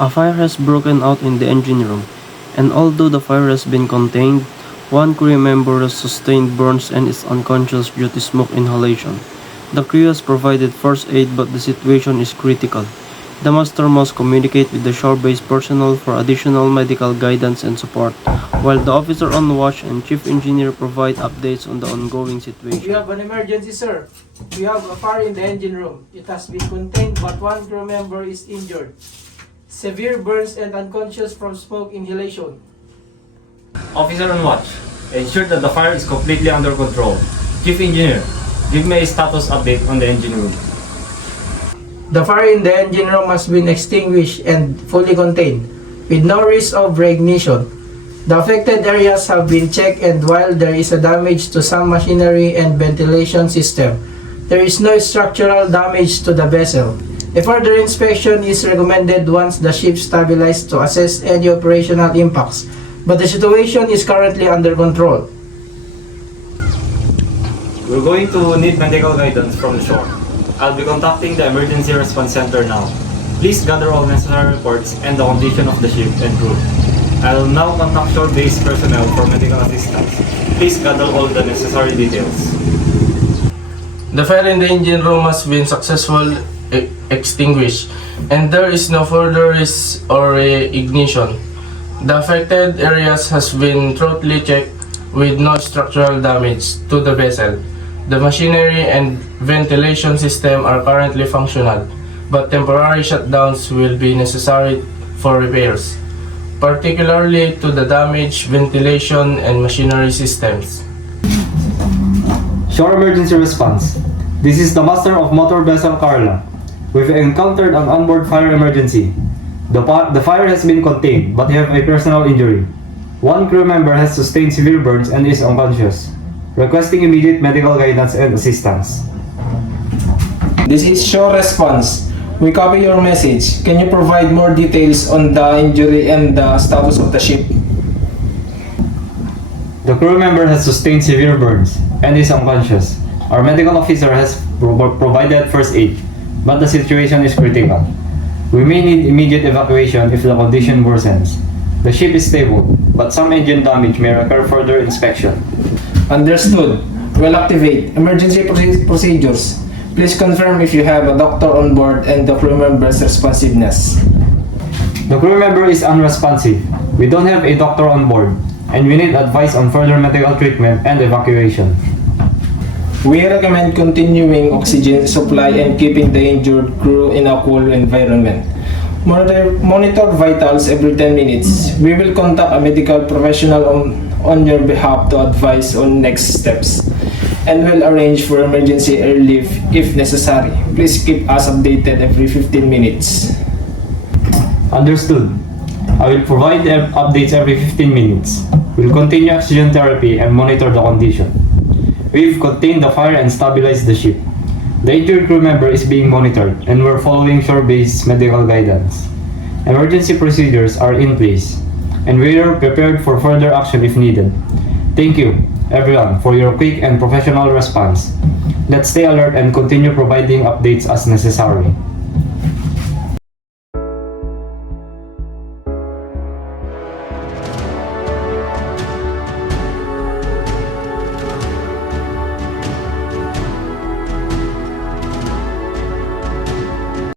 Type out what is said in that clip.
A fire has broken out in the engine room, and although the fire has been contained, one crew member has sustained burns and is unconscious due to smoke inhalation. The crew has provided first aid, but the situation is critical. The master must communicate with the shore-based personnel for additional medical guidance and support, while the officer on watch and chief engineer provide updates on the ongoing We situation. have an emergency, sir. We have a fire in the engine room. It has been contained, but one crew member is injured. Severe burns and unconscious from smoke inhalation. Officer on watch, ensure that the fire is completely under control. Chief Engineer, give me a status update on the engine room. The fire in the engine room has been extinguished and fully contained, with no risk of reignition. The affected areas have been checked, and while there is a damage to some machinery and ventilation system, there is no structural damage to the vessel. A further inspection is recommended once the ship stabilizes to assess any operational impacts, but the situation is currently under control. We're going to need medical guidance from the shore. I'll be contacting the Emergency Response Center now. Please gather all necessary reports and the condition of the ship and crew. I'll now contact shore-based personnel for medical assistance. Please gather all the necessary details. The fire in the engine room has been successfully extinguished, and there is no further risk or ignition. The affected areas has been thoroughly checked with no structural damage to the vessel. The machinery and ventilation system are currently functional, but temporary shutdowns will be necessary for repairs, particularly to the damaged ventilation and machinery systems. Shore Emergency Response. This is the master of motor vessel Carla. We've encountered an onboard fire emergency. The fire has been contained, but we have a personal injury. One crew member has sustained severe burns and is unconscious. Requesting immediate medical guidance and assistance. This is Shore Response. We copy your message. Can you provide more details on the injury and the status of the ship? The crew member has sustained severe burns and is unconscious. Our medical officer has provided first aid, but the situation is critical. We may need immediate evacuation if the condition worsens. The ship is stable, but some engine damage may require further inspection. Understood. We'll activate emergency procedures. Please confirm if you have a doctor on board and the crew member's responsiveness. The crew member is unresponsive. We don't have a doctor on board, and we need advice on further medical treatment and evacuation. We recommend continuing oxygen supply and keeping the injured crew in a cool environment. Monitor vitals every 10 minutes. We will contact a medical professional on your behalf to advise on next steps, and will arrange for emergency airlift if necessary. Please keep us updated every 15 minutes. Understood. I will provide updates every 15 minutes. We'll continue oxygen therapy and monitor the condition. We've contained the fire and stabilized the ship. The injured crew member is being monitored, and we're following shore-based medical guidance. Emergency procedures are in place, and we are prepared for further action if needed. Thank you, everyone, for your quick and professional response. Let's stay alert and continue providing updates as necessary.